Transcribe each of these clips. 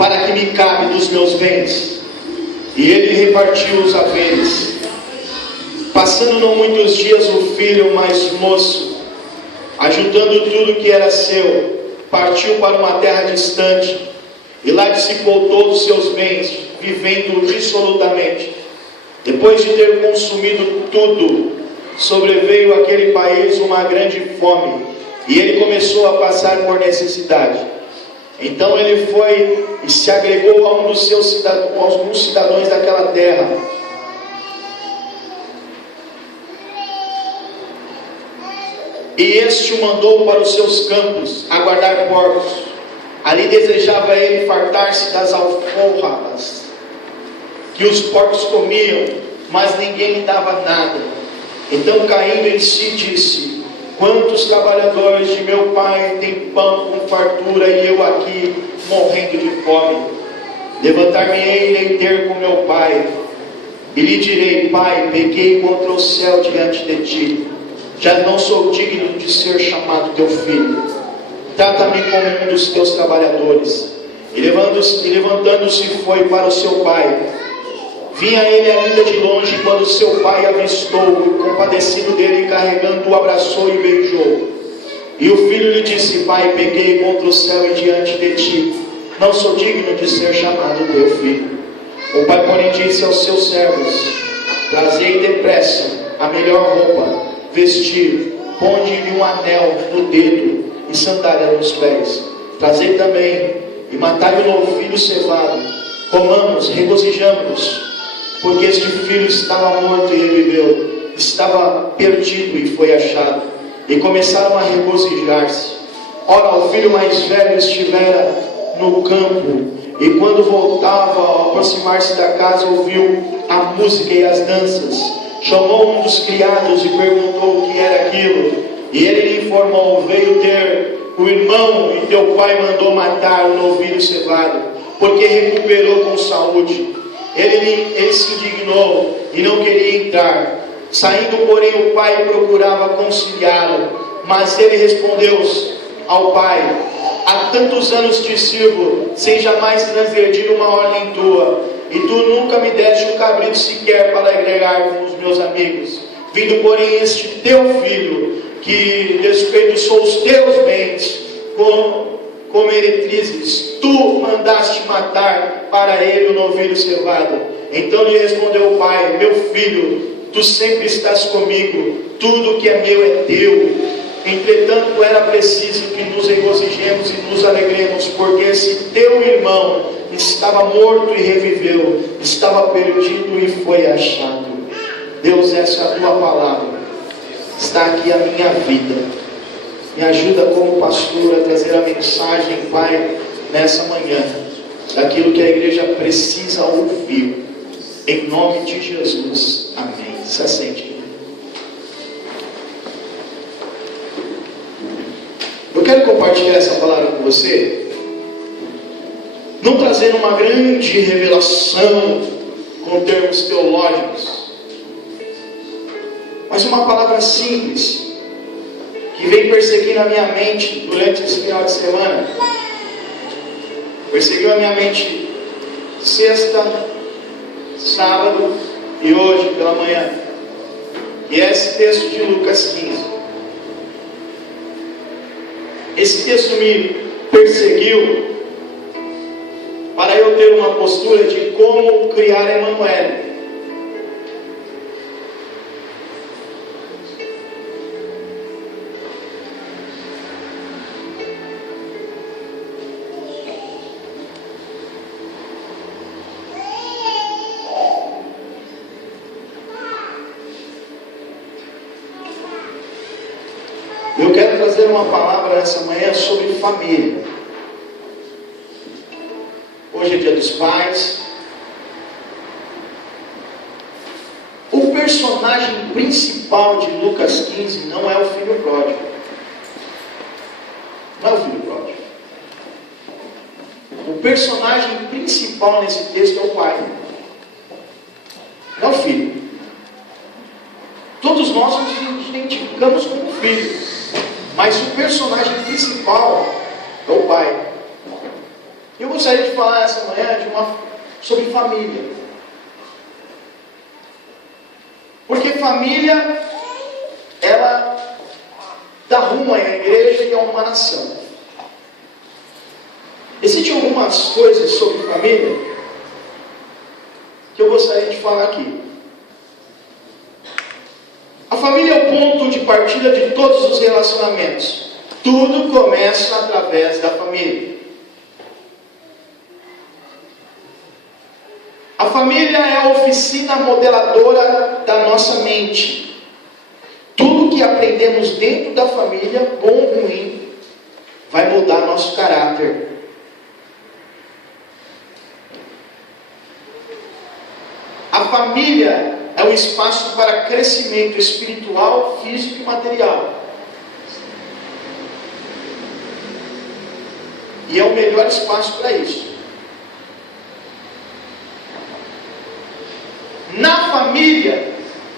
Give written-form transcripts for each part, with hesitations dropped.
para que me cabe dos meus bens. E ele repartiu os haveres. Passando não muitos dias, o filho mais moço, ajuntando tudo que era seu, partiu para uma terra distante, e lá dissipou todos os seus bens, vivendo dissolutamente. Depois de ter consumido tudo, sobreveio àquele país uma grande fome, e ele começou a passar por necessidade. Então ele foi e se agregou a alguns cidadãos daquela terra. E este o mandou para os seus campos a guardar porcos. Ali desejava ele fartar-se das alforras que os porcos comiam, mas ninguém lhe dava nada. Então, caindo em si, disse: quantos trabalhadores de meu pai têm pão com fartura, e eu aqui morrendo de fome? Levantar-me-ei e irei ter com meu pai, e lhe direi: pai, pequei contra o céu diante de ti, já não sou digno de ser chamado teu filho. Trata-me como um dos teus trabalhadores. E levantando-se foi para o seu pai. Vinha ele ainda de longe, quando seu pai avistou, e compadecido dele, carregando, o abraçou e beijou. E o filho lhe disse: pai, pequei contra o céu e diante de ti, não sou digno de ser chamado teu filho. O pai, porém, disse aos seus servos: trazei depressa a melhor roupa, vestir, ponde-lhe um anel no dedo e sandália nos pés. Trazei também e matai o novilho cevado. Comamos, regozijamos-nos, porque este filho estava morto e reviveu, estava perdido e foi achado. E começaram a regozijar-se. Ora, o filho mais velho estivera no campo, e quando voltava, ao aproximar-se da casa, ouviu a música e as danças. Chamou um dos criados e perguntou o que era aquilo. E ele lhe informou: veio ter o irmão, e teu pai mandou matar o novilho cevado, porque recuperou com saúde. Ele se indignou e não queria entrar. Saindo, porém, o pai procurava conciliá-lo, mas ele respondeu ao pai: há tantos anos te sirvo, sem jamais transgredir uma ordem tua, e tu nunca me deste um cabrito sequer para agregar com os meus amigos. Vindo, porém, este teu filho, que desperdiçou os teus bens com meretrizes, tu mandaste matar para ele o novilho cevado. Então lhe respondeu o pai: meu filho, tu sempre estás comigo, tudo que é meu é teu. Entretanto, era preciso que nos regozijemos e nos alegremos, porque esse teu irmão estava morto e reviveu, estava perdido e foi achado. Deus, essa é a tua palavra. Está aqui a minha vida. Me ajuda como pastor a trazer a mensagem, Pai, nessa manhã, daquilo que a igreja precisa ouvir. Em nome de Jesus. Amém. Se assente. Eu quero compartilhar essa palavra com você, não trazendo uma grande revelação com termos teológicos, mas uma palavra simples, que vem perseguindo a minha mente durante esse final de semana. Perseguiu a minha mente sexta, sábado e hoje pela manhã. E é esse texto de Lucas 15. Esse texto me perseguiu para eu ter uma postura de como criar Emanuele. Eu quero trazer uma palavra nessa manhã sobre família. Hoje é dia dos pais. O personagem principal de Lucas 15 não é o filho pródigo. Não é o filho pródigo. O personagem principal nesse texto é o pai. Não é o filho. Todos nós nos identificamos com o filho, mas o personagem principal é o pai. Eu gostaria de falar essa manhã sobre família. Porque família, ela dá rumo à igreja e a uma nação. Existem algumas coisas sobre família que eu gostaria de falar aqui. A família é o ponto de partida de todos os relacionamentos. Tudo começa através da família. A família é a oficina modeladora da nossa mente. Tudo que aprendemos dentro da família, bom ou ruim, vai mudar nosso caráter. A família é um espaço para crescimento espiritual, físico e material. E é o melhor espaço para isso. Na família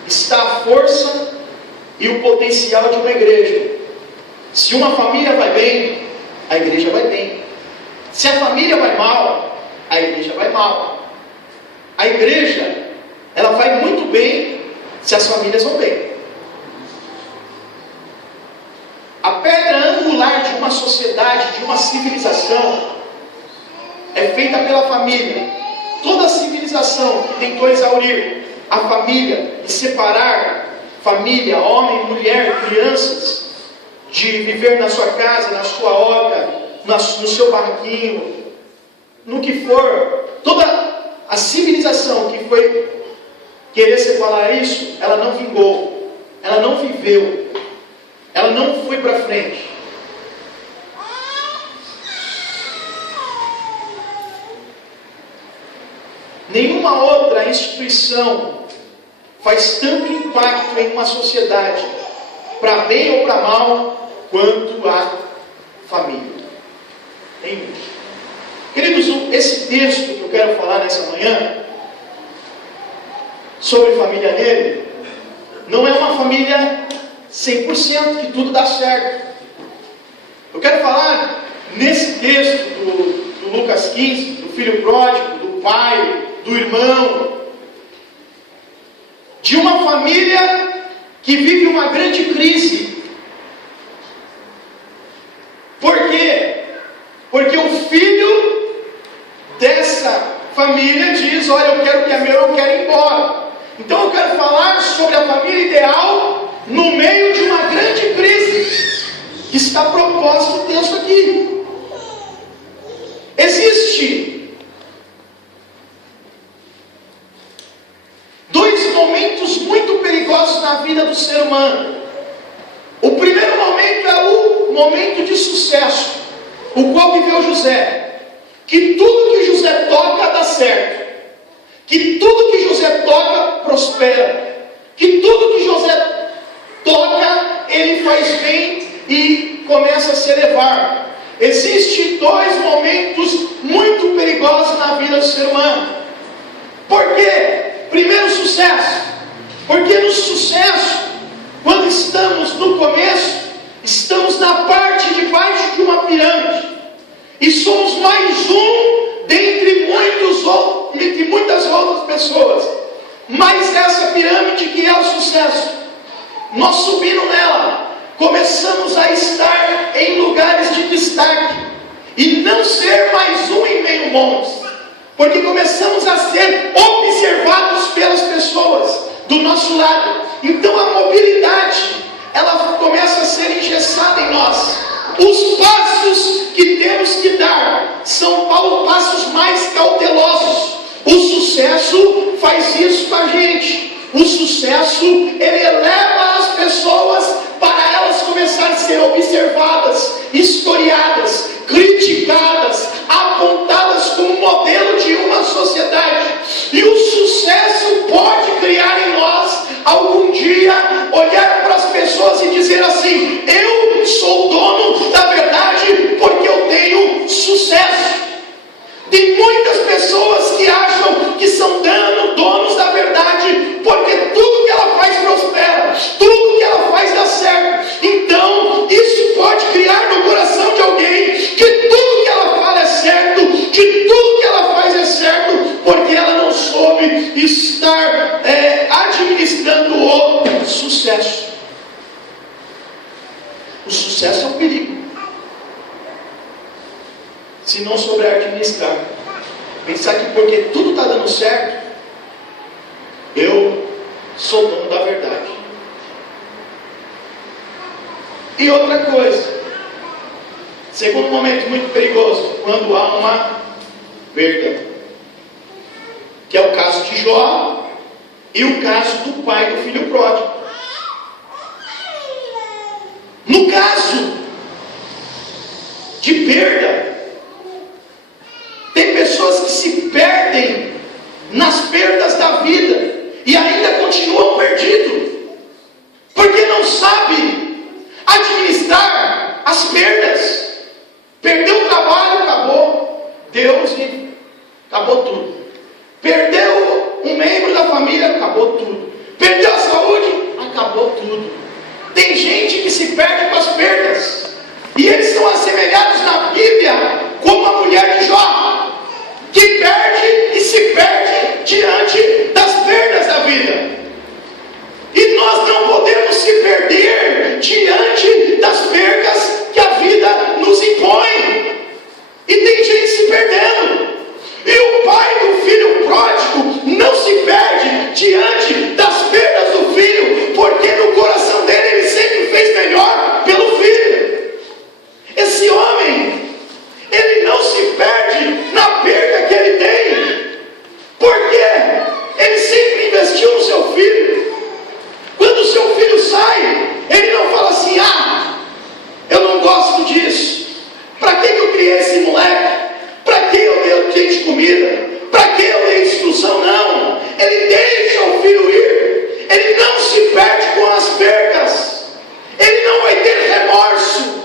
está a força e o potencial de uma igreja. Se uma família vai bem, a igreja vai bem. Se a família vai mal, a igreja vai mal. A igreja, ela vai muito bem se as famílias vão bem. A pedra angular de uma sociedade, de uma civilização, é feita pela família. Toda civilização que tentou exaurir a família e separar família, homem, mulher, crianças, de viver na sua casa, na sua horta, no seu barraquinho, no que for, toda a civilização que foi querer separar isso, ela não vingou, ela não viveu, ela não foi para frente. Nenhuma outra instituição faz tanto impacto em uma sociedade, para bem ou para mal, quanto a família. Nenhum. Queridos, esse texto que eu quero falar nessa manhã, sobre família nele, não é uma família 100% que tudo dá certo. Eu quero falar nesse texto do Lucas 15, do filho pródigo, do pai, do irmão, de uma família que vive uma grande crise. Por quê? Porque o filho dessa família diz: olha, eu quero que é meu, eu quero ir embora. Então eu quero falar sobre a família ideal no meio de uma grande crise que está proposto o texto aqui. Existe dois momentos muito perigosos na vida do ser humano. O primeiro momento é o momento de sucesso, o qual viveu José. Que tudo que José toca dá certo. Que tudo que José toca prospera. Que tudo que José toca, ele faz bem e começa a se elevar. Existem dois momentos muito perigosos na vida do ser humano. Por quê? Primeiro, sucesso. Porque no sucesso, quando estamos no começo, estamos na parte de baixo de uma pirâmide. E somos mais um dentre muitas outras pessoas. Mas essa pirâmide que é o sucesso, nós subindo nela, começamos a estar em lugares de destaque. E não ser mais um em meio montes. Porque começamos a ser observados pelas pessoas do nosso lado. Então a mobilidade, ela começa a ser engessada em nós. Os passos que temos que dar são passos mais cautelosos. O sucesso faz isso com a gente. O sucesso, ele eleva as pessoas para elas começarem a ser observadas, historiadas, criticadas, apontadas como modelo de uma sociedade. E o sucesso pode criar em nós, algum dia, olhar para as pessoas e dizer assim: eu sou dono da verdade porque eu tenho sucesso. Tem muitas pessoas que acham que são donos da verdade, porque tudo que ela faz prospera, tudo que ela faz dá certo. Então, isso pode criar no coração de alguém que tudo que ela fala é certo, de tudo que ela faz é certo, porque ela não soube estar administrando o sucesso. O sucesso é um perigo, se não souber administrar. Pensar que porque tudo está dando certo, eu sou dono da verdade. E outra coisa, segundo momento muito perigoso, quando há uma perda, que é o caso de Jó e o caso do pai do filho pródigo. No caso de perda, tem pessoas que se perdem nas perdas da vida e ainda continuam perdidos, porque não sabe administrar as perdas. Perdeu o trabalho, acabou Deus e acabou tudo. Perdeu um membro da família, acabou tudo. Perdeu a saúde, acabou tudo. Tem gente que se perde com as perdas, e eles são assemelhados na Bíblia como a mulher de Jó, que perde e se perde diante das perdas da vida. E nós não podemos se perder diante das perdas que a vida nos impõe. E tem gente se perdendo. E o pai do filho pródigo não se perde diante das perdas do filho, porque no coração dele ele sempre fez melhor pelo filho. Esse homem, ele não se perde na perda que ele tem, porque ele sempre investiu no seu filho. Quando o seu filho sai, ele não fala assim: ah, eu não gosto disso, para que eu criei esse moleque? Para que eu dei o dia de comida? Para que eu dei instrução? Não, ele deixa o filho ir. Ele não se perde com as perdas, ele não vai ter remorso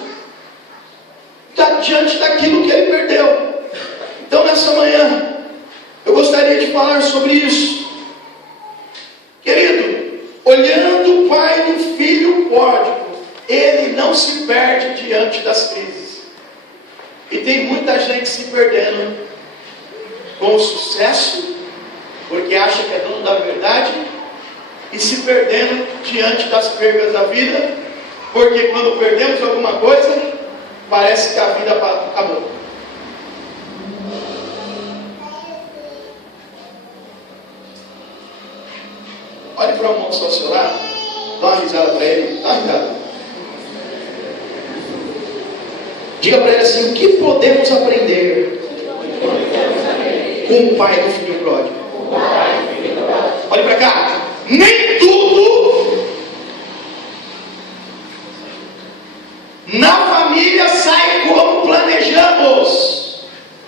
diante daquilo que ele perdeu. Então nessa manhã eu gostaria de falar sobre isso, querido. Olhando o pai do filho pródigo, ele não se perde diante das crises. E tem muita gente se perdendo com o sucesso, porque acha que é dono da verdade, e se perdendo diante das perdas da vida, porque quando perdemos alguma coisa, parece que a vida acabou. Olhe para o irmão ao seu lado, dá uma risada para ele, dá uma risada. Diga para ele assim: o que podemos aprender com o pai do filho pródigo? Olhe para cá. Nem tudo na família sai como planejamos.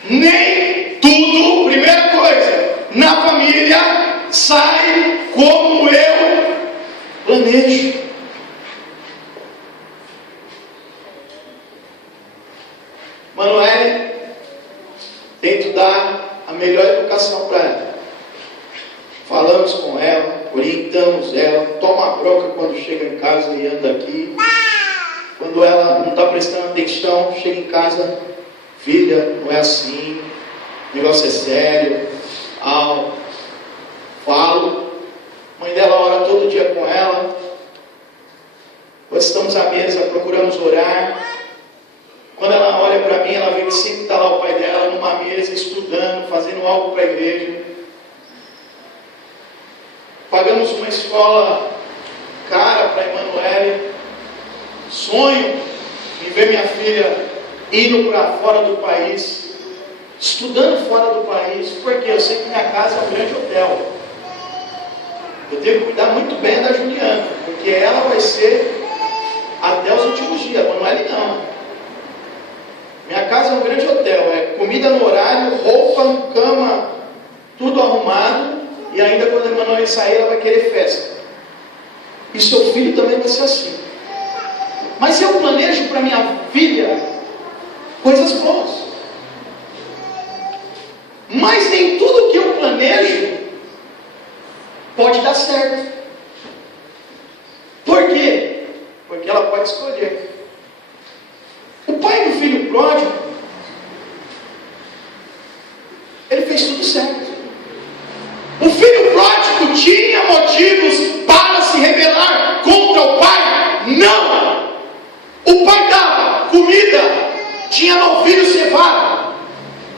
Nem tudo, primeira coisa, na família sai como eu planejo. Manoel, tento dar a melhor educação para ela. Falamos com ela, orientamos ela, toma bronca quando chega em casa e anda aqui. Quando ela não está prestando atenção, chega em casa: filha, não é assim, o negócio é sério. Falo. Mãe dela ora todo dia com ela. Quando estamos à mesa, procuramos orar. Quando ela olha para mim, ela vê que sempre está lá o pai dela numa mesa, estudando, fazendo algo para a igreja. Pagamos uma escola cara para a Emanuele. Sonho em ver minha filha indo para fora do país, estudando fora do país, porque eu sei que minha casa é um grande hotel. Eu tenho que cuidar muito bem da Juliana, porque ela vai ser até os últimos dias. A Emanuele não. Minha casa é um grande hotel, é comida no horário, roupa, cama, tudo arrumado, e ainda quando a Emanuele sair, ela vai querer festa. E seu filho também vai ser assim. Mas eu planejo para minha filha coisas boas. Mas nem tudo que eu planejo pode dar certo. Por quê? Porque ela pode escolher. O pai do filho pródigo, Ele fez tudo certo. O filho pródigo tinha motivos para se rebelar contra o pai? Não! O pai dava comida, tinha novilho cevado,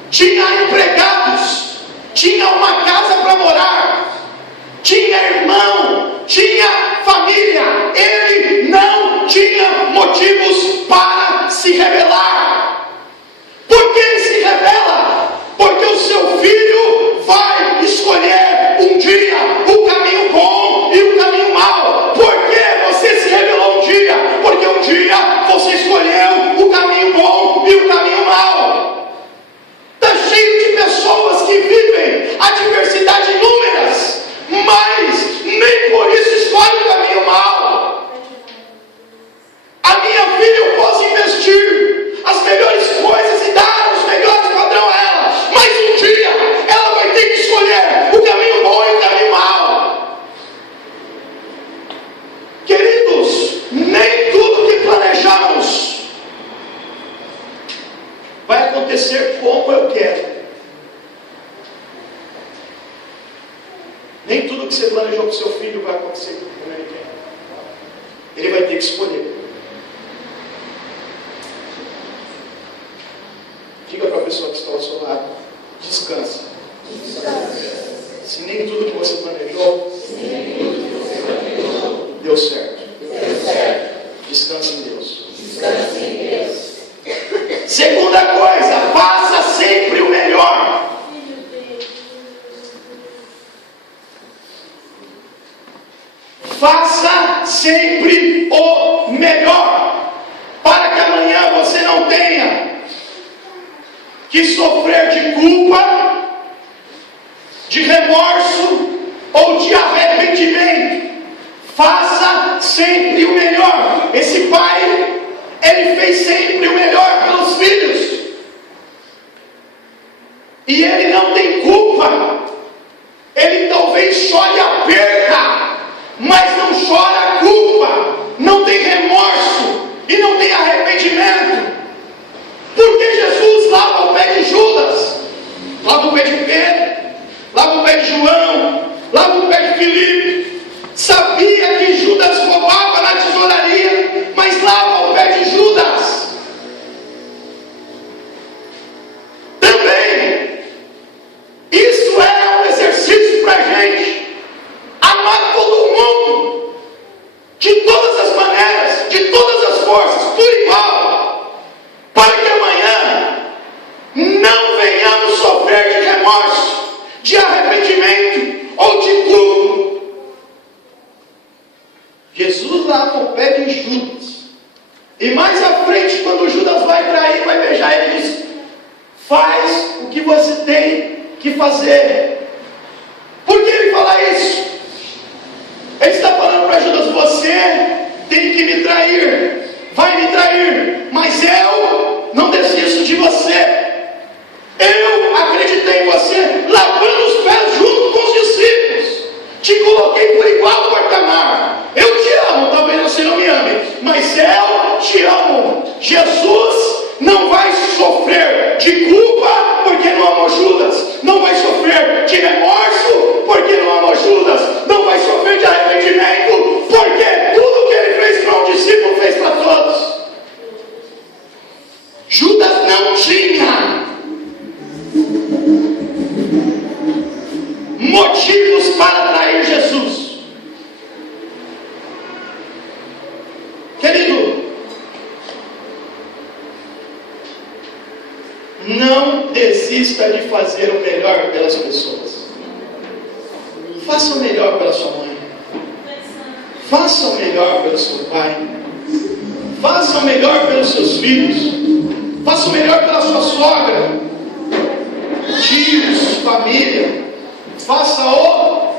tinha empregados, tinha uma casa para morar, tinha irmão, tinha família. Ele não tinha motivos para se rebelar. Por que ele se rebela? Porque o seu filho vai escolher um dia o caminho bom e o caminho mau. Por que você se rebelou um dia? Porque um dia você escolheu o caminho bom e o caminho mau. Está cheio de pessoas que vivem adversidade inúmeras, mas nem por isso escolhe o caminho mau. A minha filha eu posso investir as melhores coisas e dar os melhores padrões a ela, mas um dia ela vai ter que escolher o caminho bom e o caminho mau. Queridos, nem tudo que planejamos vai acontecer como eu quero. Nem tudo que você planejou para o seu filho vai acontecer como ele quer. Ele vai ter que escolher. Diga para a pessoa que está ao seu lado: descansa. Se nem tudo que você planejou deu certo. Descansa em Deus. Segunda coisa, faça sempre o melhor. Faça sempre o melhor, para que amanhã você não tenha que sofrer de culpa, de remorso ou de arrependimento. Faça sempre o melhor. Esse pai, ele fez sempre o melhor pelos filhos, e ele não tem culpa. Ele talvez chore a perda, mas não chora a culpa, não tem remorso e não tem arrependimento. Porque Jesus lava o pé de Judas, lava o pé de Pedro, lava o pé de João, lava o pé de Filipe. Sabia que Judas roubava na tesouraria, mas lava o pé de Judas. Também, isso é um exercício para a gente. Amar todo mundo, de todas as maneiras, de todas as forças, por igual, para que amanhã não venhamos sofrer de remorso, de arrependimento ou de culpa. Jesus lava o pé de Judas, e mais à frente, quando Judas vai trair, vai beijar ele, e diz: faz o que você tem que fazer. Por que ele fala isso? Ele está falando para Judas: você tem que me trair, vai me trair, mas eu não desisto de você. Eu acreditei em você, lavando os pés junto com os discípulos, te coloquei por igual no patamar. Eu te amo, talvez você não me ame, mas eu te amo. Jesus não vai sofrer de culpa porque não amou Judas, não vai sofrer de remorso porque não amou Judas, não vai sofrer de arrependimento porque tudo que ele fez para um discípulo fez para todos. Judas não tinha motivos para trair Jesus. Querido, não desista de fazer o melhor pelas pessoas. Faça o melhor pela sua mãe, faça o melhor pelo seu pai, faça o melhor pelos seus filhos, faça o melhor pela sua sogra, tios, família. Faça o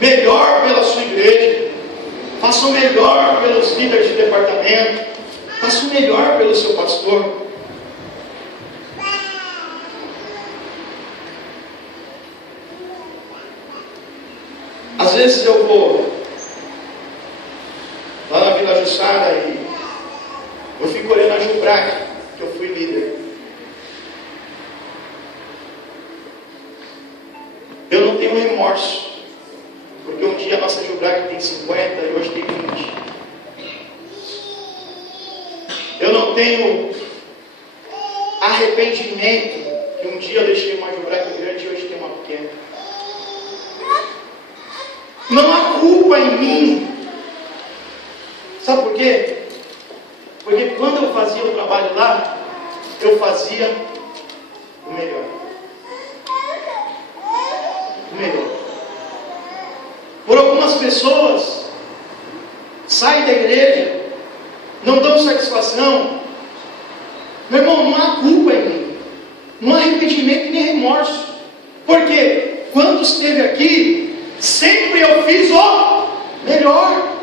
melhor pela sua igreja, faça o melhor pelos líderes de departamento, faça o melhor pelo seu pastor. Às vezes eu vou lá na Vila Jussara e eu fico olhando a Jubrac, que eu fui líder. eu tenho remorso, porque um dia a nossa Jubrac tem 50 e hoje tem 20. Eu não tenho arrependimento que um dia eu deixei uma Jubrac grande e hoje tem uma pequena. Não há culpa em mim. Sabe por quê? Porque quando eu fazia o trabalho lá, eu fazia o melhor. O melhor. Por algumas pessoas, saem da igreja, não dão satisfação. Meu irmão, não há culpa em mim. Não há arrependimento nem remorso. Porque quando esteve aqui, sempre eu fiz o melhor.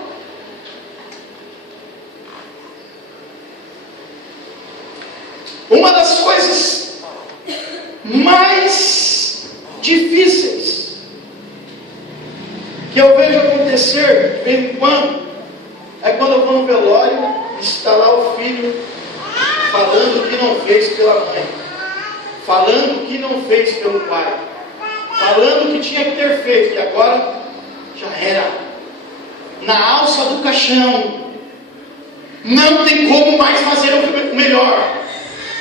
Uma das coisas mais difíceis que eu vejo acontecer de vez em quando é quando eu vou no velório e está lá o filho falando o que não fez pela mãe, falando o que não fez pelo pai, falando o que tinha que ter feito e agora já era. Na alça do caixão não tem como mais fazer o melhor.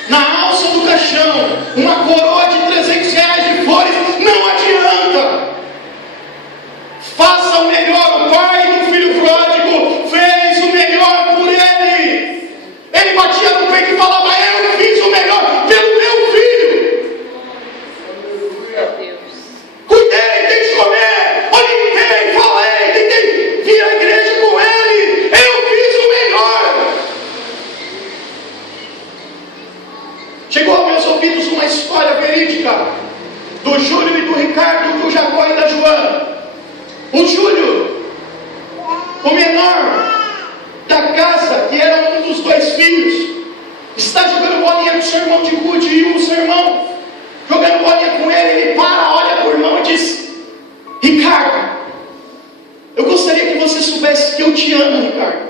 Na alça do caixão, uma coroa de R$300 de flores não adianta. Faça o melhor. O pai do filho pródigo fez o melhor por ele. Ele batia no peito e falava: eu fiz o melhor pelo meu filho. Cuidei, dei de comer, orientei, falei, tentei vir à igreja com ele. Eu fiz o melhor. Chegou aos meus ouvidos uma história verídica do Júlio e do Ricardo, do Jacó e da Joana. O Júlio, o menor da casa, que era um dos dois filhos, está jogando bolinha com o seu irmão de gude, e o seu irmão jogando bolinha com ele. Ele para, olha para o irmão e diz: Ricardo, eu gostaria que você soubesse que eu te amo, Ricardo.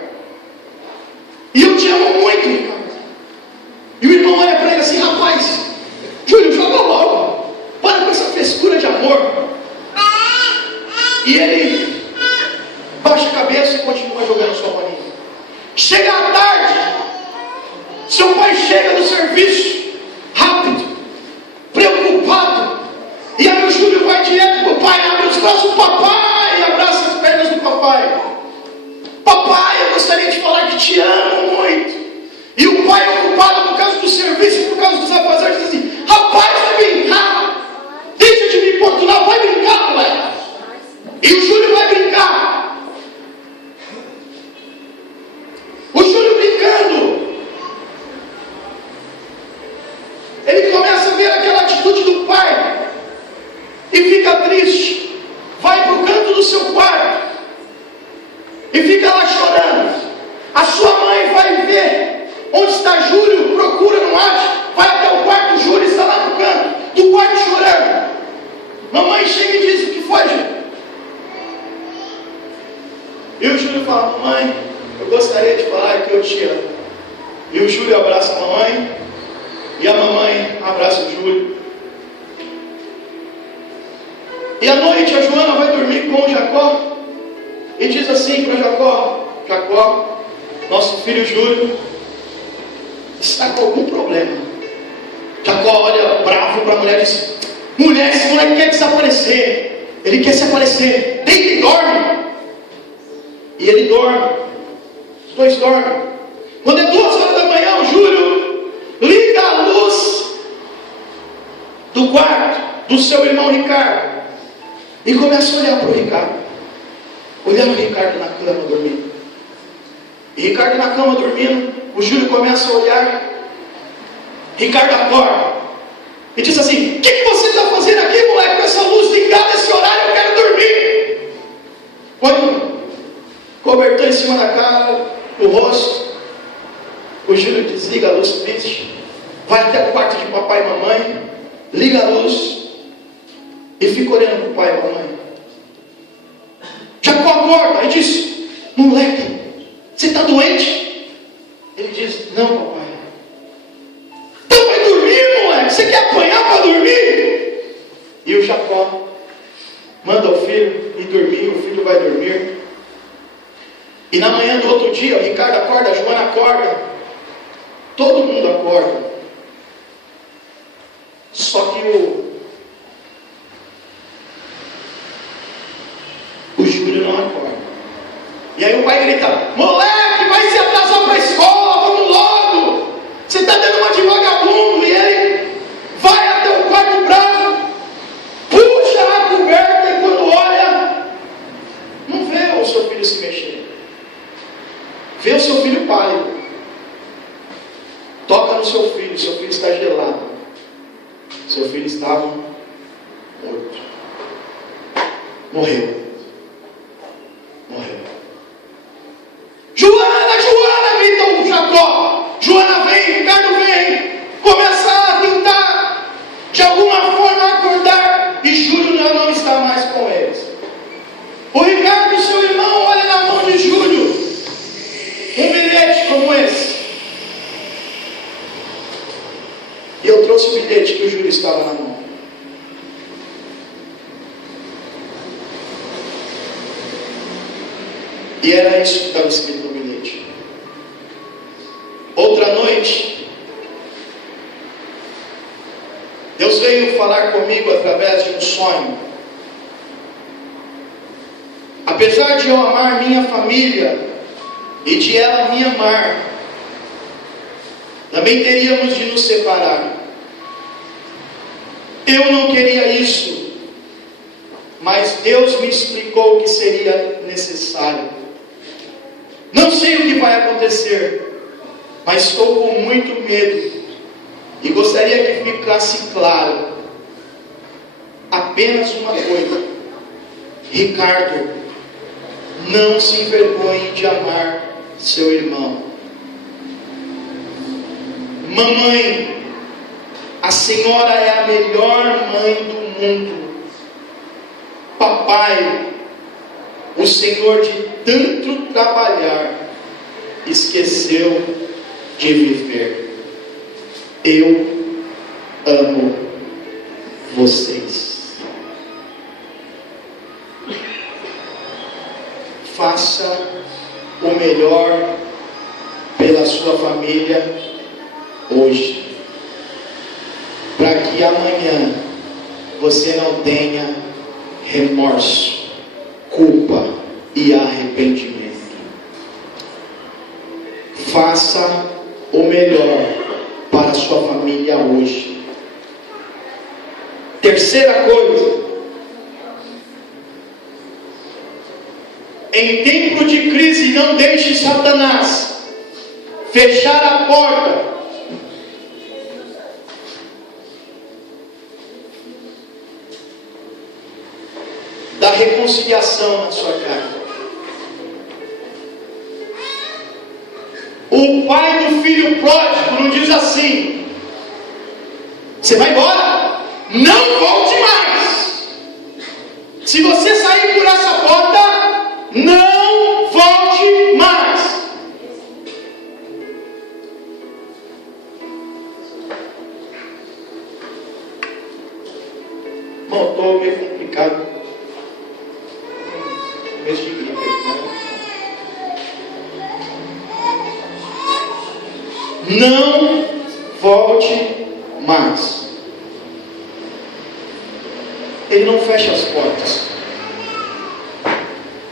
E eu te amo muito, Ricardo. E o irmão olha para ele assim: rapaz, Júlio, joga logo, para com essa frescura de amor. E ele baixa a cabeça e continua jogando sua bolinha. Chega à tarde, seu pai chega do serviço, rápido, preocupado. E aí o Júlio vai direto para o pai, abre os braços do papai e abraça as pernas do papai. Papai, eu gostaria de falar que te amo muito. E o pai, ocupado por causa do serviço e por causa dos afazeres, diz assim: rapaz, vai brincar, deixa de me importunar, vai brincar, moleque. E o Júlio vai brincar. O Júlio brincando, ele começa a ver aquela atitude do pai e fica triste. Vai para o canto do seu quarto e fica lá chorando. A sua mãe vai ver onde está Júlio, procura, não acha, vai até o quarto. Júlio está lá no canto do quarto chorando. Mamãe chega e diz: o que foi, Júlio? E o Júlio fala: mamãe, eu gostaria de falar que eu te amo. E o Júlio abraça a mamãe, e a mamãe abraça o Júlio. E à noite a Joana vai dormir com o Jacó e diz assim para Jacó: Jacó, nosso filho Júlio está com algum problema. Jacó olha bravo para a mulher e diz: mulher, esse moleque quer desaparecer. Ele quer se aparecer. Deita e dorme. E ele dorme. Os dois dormem. Quando é 2h da manhã, o Júlio liga a luz do quarto do seu irmão Ricardo e começa a olhar para o Ricardo. Olhando o Ricardo na cama dormindo. E Ricardo na cama dormindo, o Júlio começa a olhar. Ricardo acorda e diz assim: o que você está fazendo aqui, moleque, com essa luz ligada esse horário? Eu quero dormir. Põe um cobertor em cima da cara, do rosto. O Júlio desliga a luz triste, vai até o quarto de papai e mamãe, liga a luz e fica olhando para o pai e para a mamãe. Jacó acorda e diz: moleque, você está doente? Ele diz: não, papai. Então vai dormir, moleque, você quer apanhar para dormir? E o Jacó manda o filho ir dormir, o filho vai dormir. E na manhã do outro dia, o Ricardo acorda, a Joana acorda, todo mundo acorda. Só que o Júlio não acorda. E aí o pai grita: moleque, vai se atrasar para a escola, vamos logo, você está dando uma de vagabundo. E ele vai até o quarto bravo, puxa a coberta e quando olha, não vê o seu filho se mexer, vê o seu filho pálido. Toca no seu filho está gelado, seu filho estava morto, morreu. Joana, grita o Jacó. Joana vem, Ricardo vem, começa a tentar de alguma forma acordar, e Júlio já não está mais com eles. O Ricardo, seu irmão, olha na mão de Júlio um bilhete como esse. E eu trouxe o bilhete que o Júlio estava na mão. E era isso que estava escrito no bilhete. Outra noite, Deus veio falar comigo através de um sonho. Apesar de eu amar minha família e de ela me amar, também teríamos de nos separar. Eu não queria isso, mas Deus me explicou que seria necessário. Não sei o que vai acontecer, mas estou com muito medo e gostaria que ficasse claro apenas uma coisa: Ricardo, não se envergonhe de amar seu irmão. Mamãe, a senhora é a melhor mãe do mundo. Papai, o Senhor de tanto trabalhar esqueceu de viver. Eu amo vocês. Faça o melhor pela sua família hoje, para que amanhã você não tenha remorso, culpa e arrependimento. Faça o melhor para a sua família hoje. Terceira coisa: em tempo de crise, não deixe Satanás fechar a porta da reconciliação na sua casa. O pai do filho pródigo não diz assim: você vai embora, não volte mais. Se você sair por essa porta, não volte mais. Bom, estou meio complicado. Mês de gripe, né? Não volte mais. Ele não fecha as portas.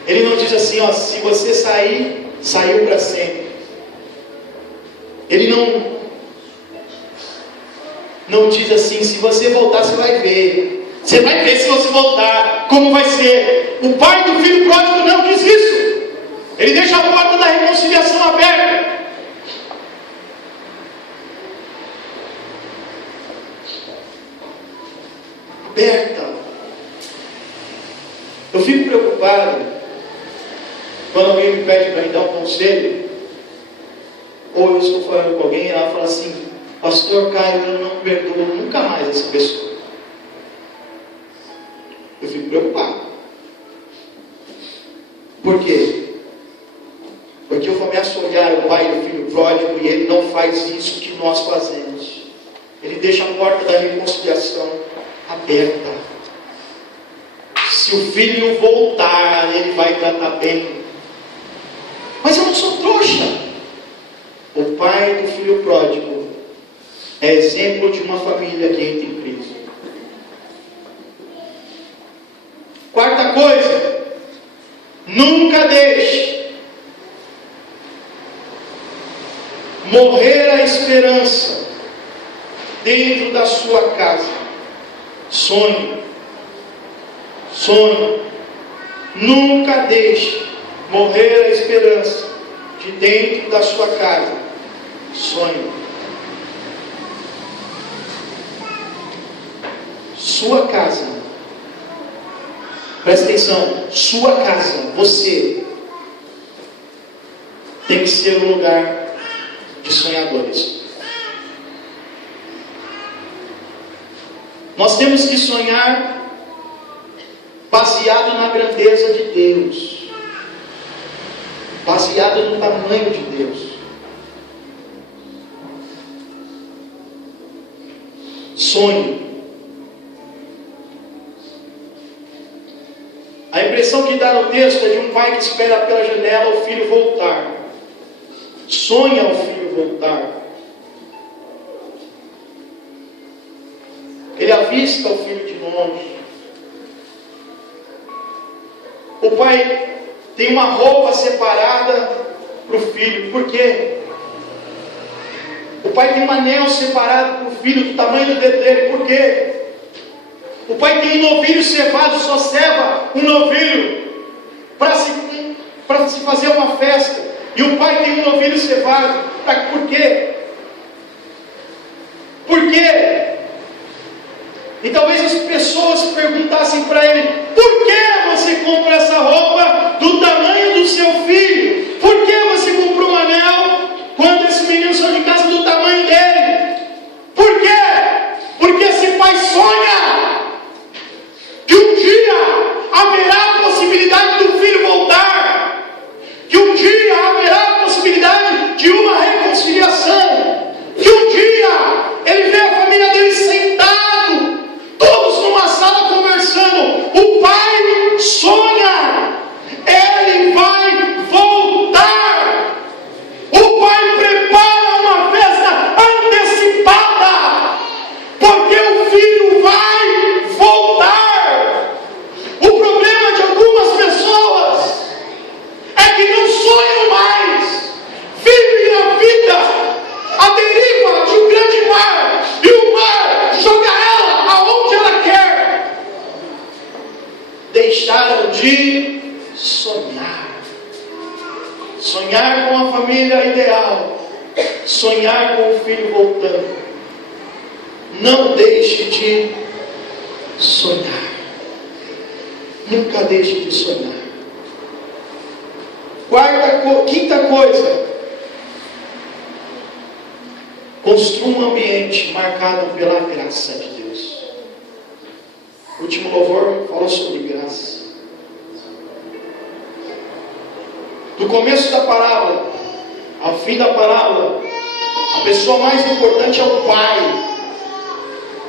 Ele não diz assim, ó, se você sair, saiu para sempre. Ele não diz assim, se você voltar, você vai ver. Você vai ver se você voltar, como vai ser. O pai do filho pródigo não diz isso. Ele deixa a porta da reconciliação aberta. Eu fico preocupado quando alguém me pede para me dar um conselho, ou eu estou falando com alguém e ela fala assim: pastor Caio, eu não perdoo nunca mais essa pessoa. Eu fico preocupado. Por quê? Porque eu começo a olhar o pai do filho pródigo e ele não faz isso que nós fazemos. Ele deixa a porta da reconciliação aberta. Se Se o filho voltar, ele vai tratar bem. Mas eu não sou trouxa. O pai do filho pródigo é exemplo de uma família que entra em crise. Quarta coisa, nunca deixe morrer a esperança dentro da sua casa. Sonhe. Nunca deixe morrer a esperança de dentro da sua casa. Sonhe. Sua casa. Presta atenção. Sua casa, você, tem que ser um lugar de sonhadores. Nós temos que sonhar baseado na grandeza de Deus, baseado no tamanho de Deus. Sonhe. A impressão que dá no texto é de um pai que espera pela janela o filho voltar. Sonha o filho voltar. Ele avista o filho de longe. O pai tem uma roupa separada para o filho. Por quê? O pai tem um anel separado para o filho do tamanho do dedo dele. Por quê? O pai tem um novilho cevado, só ceva um novilho para se fazer uma festa. E o pai tem um novilho cevado. Por quê? Por quê? E talvez as pessoas perguntassem para ele: por que você compra essa roupa do tamanho do seu filho? Por que você comprou um anel quando esse menino saiu de casa do tamanho dele? Por quê? Porque esse pai sonha que um dia haverá a possibilidade do filho voltar, que um dia haverá a possibilidade de uma reconciliação, que um dia ele vê a família dele sentado, todos numa sala conversando. O pai sonha, ele vai voltar. O pai prepara uma festa antecipada, porque o filho vai voltar. O problema de algumas pessoas é que não sonham mais, vivem a vida à deriva de um grande mar, e o mar joga ela aonde ela quer. Deixaram de sonhar. Sonhar com a família ideal, sonhar com o filho voltando. Não deixe de sonhar. Nunca deixe de sonhar. Quinta coisa, construa um ambiente marcado pela graça de Deus. O último louvor falou sobre graça. Do começo da parábola ao fim da parábola, a pessoa mais importante é o pai.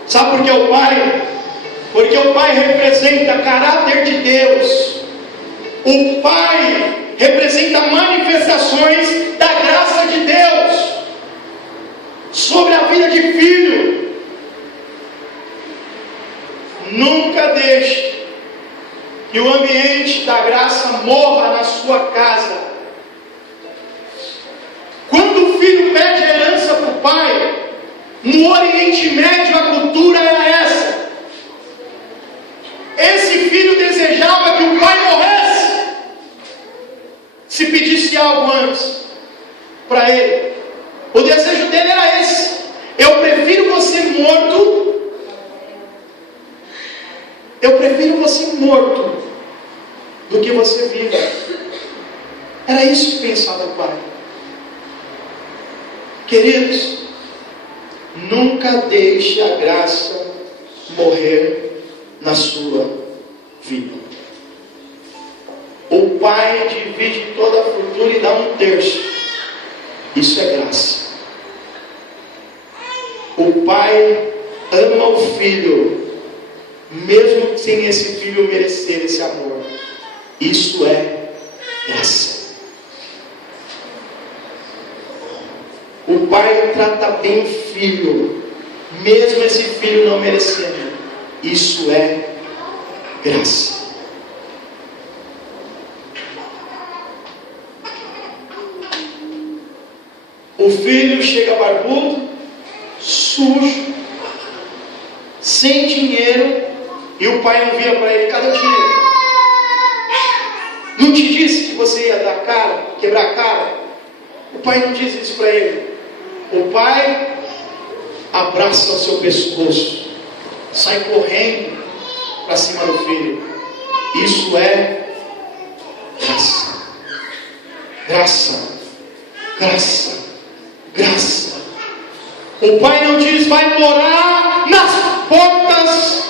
Sabe por que o pai? Porque o pai representa caráter de Deus. O pai representa manifestações da graça de Deus sobre a vida de filho. Nunca deixe que o ambiente da graça morra na sua casa. Quando o filho pede a herança para o pai, no Oriente Médio a cultura era essa. Esse filho desejava que o pai morresse se pedisse algo antes para ele. O desejo dele era esse: eu prefiro você morto. Eu prefiro você morto do que você vivo. Era isso que pensava o pai. Queridos, nunca deixe a graça morrer na sua vida. O pai divide toda a fortuna e dá 1/3. Isso é graça. O pai ama o filho mesmo sem esse filho merecer esse amor. Isso é graça. O pai trata bem o filho, mesmo esse filho não merecendo. Isso é graça. O filho chega barbudo, sujo, sem dinheiro, e o pai não vira para ele: cadê o dinheiro? Não te disse que você ia dar cara, quebrar a cara? O pai não diz isso para ele. O pai abraça o seu pescoço, sai correndo para cima do filho. Isso é graça. Graça. Graça. Graça. O pai não diz: vai morar nas portas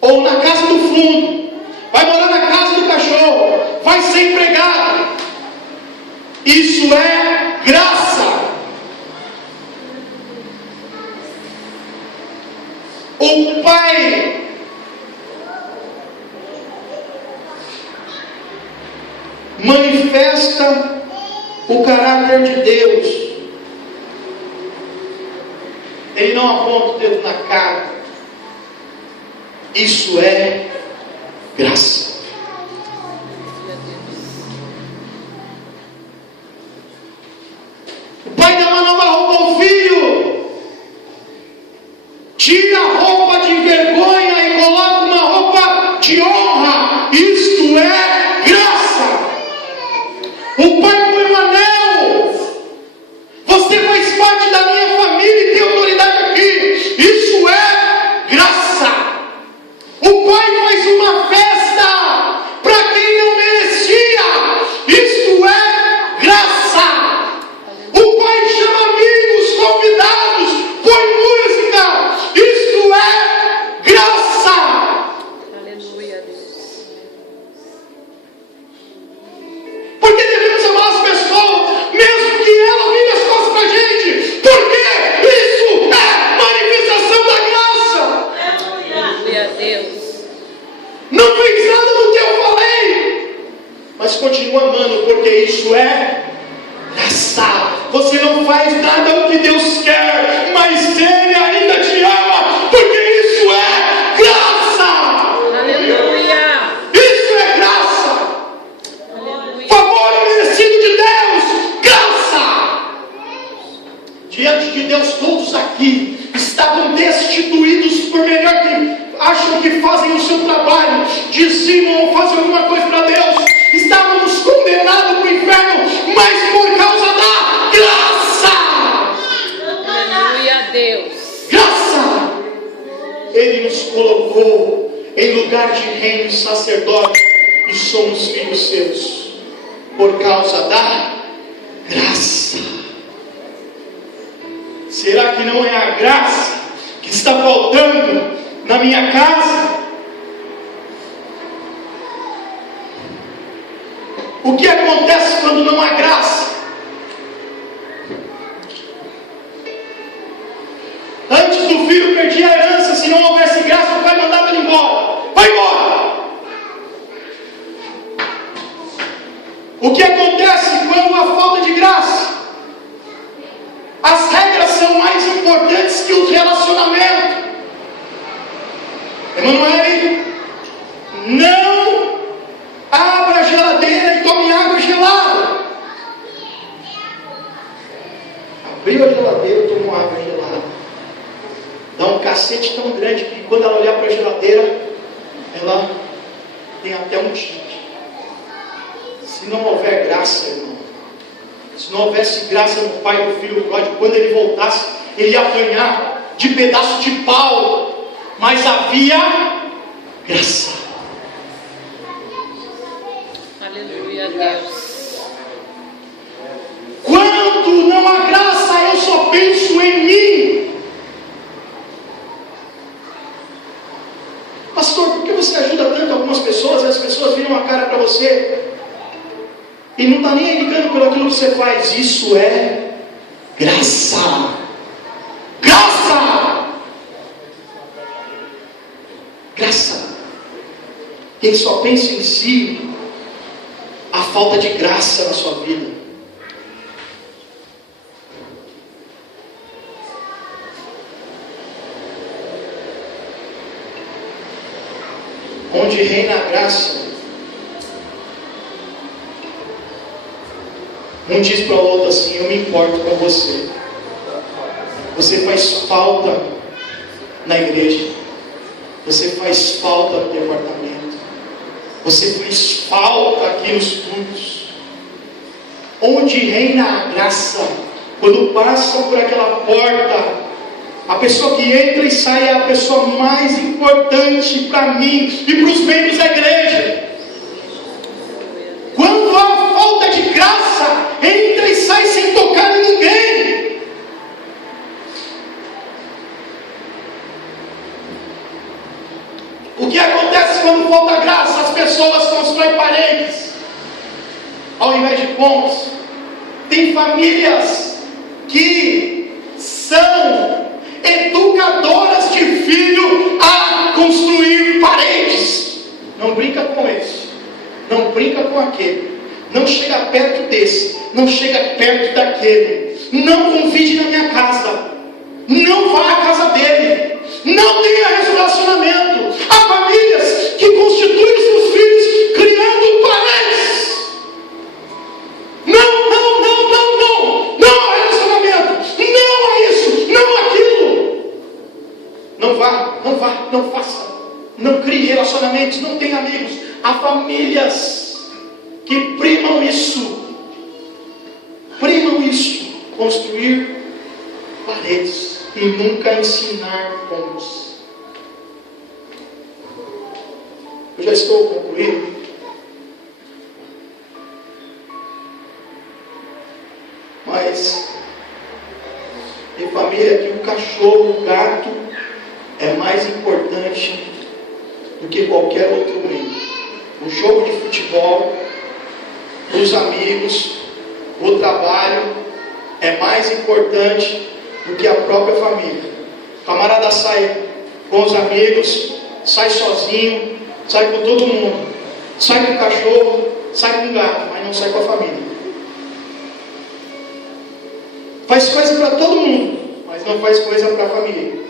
ou na casa do fundo, vai morar na casa do cachorro, vai ser empregado. Isso é graça. O pai manifesta o caráter de Deus. Ele não aponta o dedo na cara. Isso é graça. O pai dá uma nova roupa ao filho, tira a roupa de vergonha e coloca uma roupa de honra. Isto é graça. O pai põe um anel. Você faz parte da minha família e tem autoridade aqui. Isso é graça. O pai faz uma festa para quem não merecia. Isto é graça. O pai chama amigos, convidados, põe música. Isto é graça. Aleluia, Deus. Porque devemos amar as pessoas, mesmo que ela vire as costas para a gente. Porque isso é manifestação da graça. Aleluia, Deus. Não fez nada do que eu falei, mas continua amando, porque isso é graça. Você não faz nada do que Deus quer, mas Ele ainda te ama, porque isso é graça. Aleluia. Isso é graça. Aleluia. Favor merecido de Deus, graça. Diante de Deus, todos aqui estavam destituídos por melhor que acham que fazem o seu trabalho, dizimam ou fazem alguma coisa para Deus. Estávamos condenados para o inferno, mas por causa da graça. Aleluia, Deus. Graça. Ele nos colocou em lugar de reino e sacerdote, e somos filhos seus por causa da graça. Será que não é a graça que está faltando na minha casa? O que acontece quando não há graça? Antes do filho perder a herança, se não houvesse graça, o pai mandava ele embora. Vai embora! O que acontece quando há falta de graça? As regras são mais importantes que os relacionamentos. Emanuele, não abra a geladeira e tome água gelada. Abriu a geladeira e tomou água gelada. Dá um cacete tão grande que quando ela olhar para a geladeira, ela tem até um tique. Se não houver graça, irmão, se não houvesse graça no pai do filho pródigo, quando ele voltasse, ele ia apanhar de pedaço de pau. Mas havia graça. Aleluia, Deus. Quando não há graça, eu só penso em mim. Pastor, por que você ajuda tanto algumas pessoas e as pessoas viram a cara para você e não está nem aí ligando pelo aquilo que você faz? Isso é graça. Graça. Graça. Quem só pensa em si, a falta de graça na sua vida. Onde reina a graça, um diz para o outro assim: eu me importo com você. Você faz falta na igreja. Você faz falta no departamento. Você faz falta aqui nos cultos. Onde reina a graça, quando passa por aquela porta, a pessoa que entra e sai é a pessoa mais importante para mim e para os membros da igreja. Quando há falta de graça, entra e sai sem tocar em ninguém. O que acontece quando falta graça? As pessoas constroem paredes ao invés de pontes. Tem famílias que são educadoras de filho a construir paredes. Não brinca com esse, não brinca com aquele, não chega perto desse, não chega perto daquele, não convide na minha casa, não vá à casa dele, não tenha relacionamento. Há famílias que constituem seus filhos criando paredes. Não há relacionamento, não há isso, não há aquilo. Não faça, não crie relacionamentos, não tenha amigos. Há famílias que primam isso, construir paredes e nunca ensinar pontos. Eu já estou concluindo. Mas tem família que o cachorro, o gato é mais importante do que qualquer outro meio. O jogo de futebol, os amigos, o trabalho é mais importante do que a própria família. O camarada sai com os amigos, sai sozinho, sai com todo mundo, sai com o cachorro, sai com o gato, mas não sai com a família. Faz coisa para todo mundo, mas não faz coisa para a família.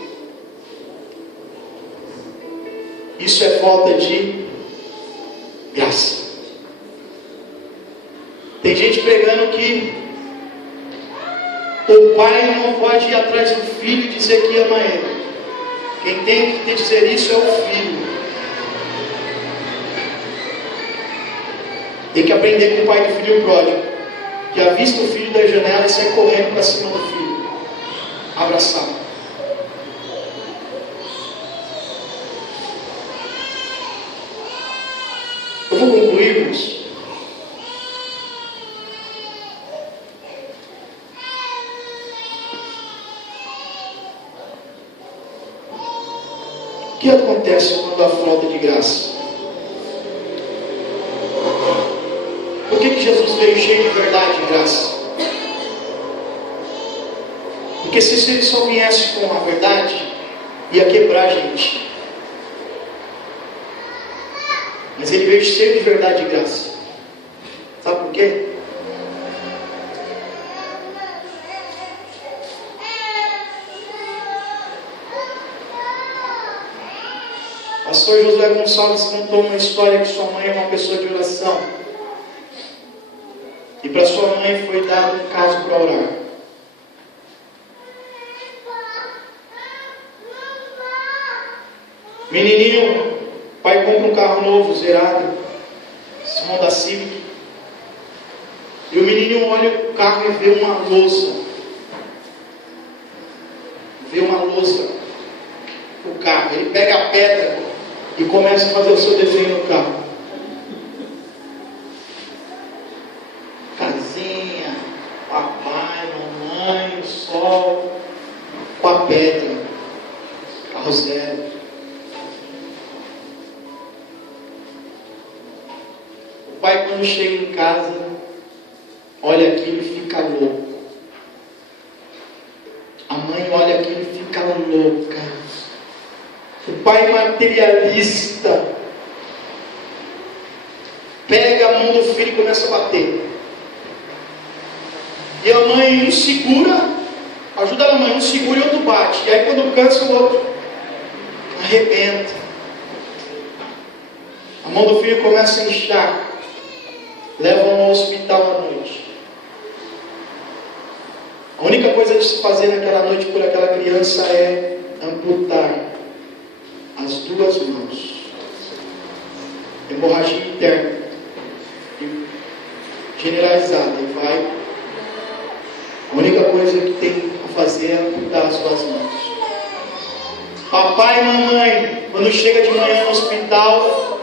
Isso é falta de graça. Tem gente pregando que o pai não pode ir atrás do filho e dizer que ama ele. Quem tem que dizer isso é o filho. Tem que aprender com o pai do filho pródigo, que avista o filho da janela e sai correndo para cima do filho, abraçado. Eu vou concluir, irmãos. O que acontece quando há falta de graça? Por que Jesus veio cheio de verdade e graça? Porque se ele só viesse com a verdade, ia quebrar a gente. Mas ele veio cheio de verdade e graça. Sabe por quê? Pastor Josué Gonçalves contou uma história que sua mãe é uma pessoa de oração. E para sua mãe foi dado um caso para orar. Menininho, pai compra um carro novo, zerado, Honda Civic. E o menininho olha o carro e vê uma louça. O carro. Ele pega a pedra e começa a fazer o seu desenho no carro. Casinha, papai, mamãe, o sol, com a pedra, carro zero. O pai, quando chega em casa, olha aquilo e fica louco. A mãe olha aquilo e fica louca. O pai pai materialista pega a mão do filho e começa a bater. E a mãe um segura, ajuda a mãe, um segura e outro bate. E aí quando cansa o outro arrebenta. A mão do filho começa a inchar. Levam ao hospital à noite. A única coisa de se fazer naquela noite por aquela criança é amputar as duas mãos. Hemorragia interna generalizada. E vai. A única coisa que tem a fazer é amputar as duas mãos. Papai e mamãe, quando chega de manhã no hospital,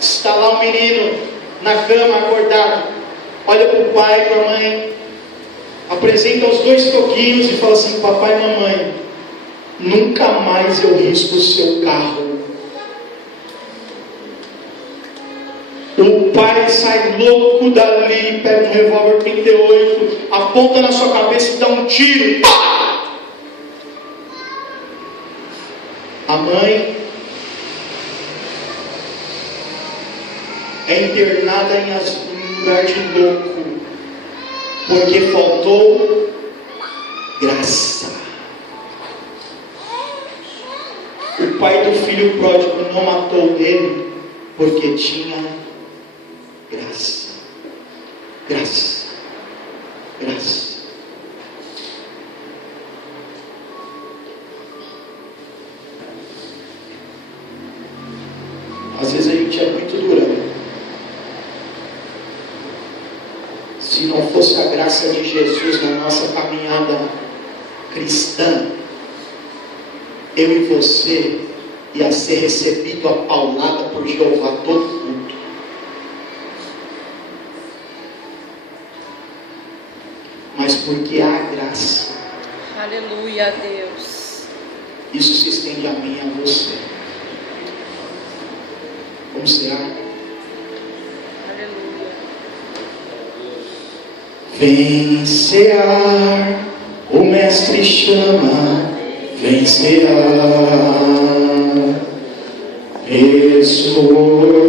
está lá o menino na cama acordado. Olha para o pai e para a mãe, apresenta os dois toquinhos e fala assim: papai e mamãe, nunca mais eu risco o seu carro. O pai sai louco dali, pega um revólver 38, aponta na sua cabeça e dá um tiro. Pá! A mãe é internada em um lugar de louco, porque faltou graça. O pai do filho pródigo não matou ele, porque tinha graça, graça, graça. Às vezes a gente é muito durão. Se não fosse a graça de Jesus na nossa caminhada cristã, eu e você ia ser recebido a paulada por Jeová todo mundo. Mas porque há graça. Aleluia a Deus. Isso se estende a mim e a você. Vamos ser? Aleluia. Vem cear, o mestre chama, vem cear,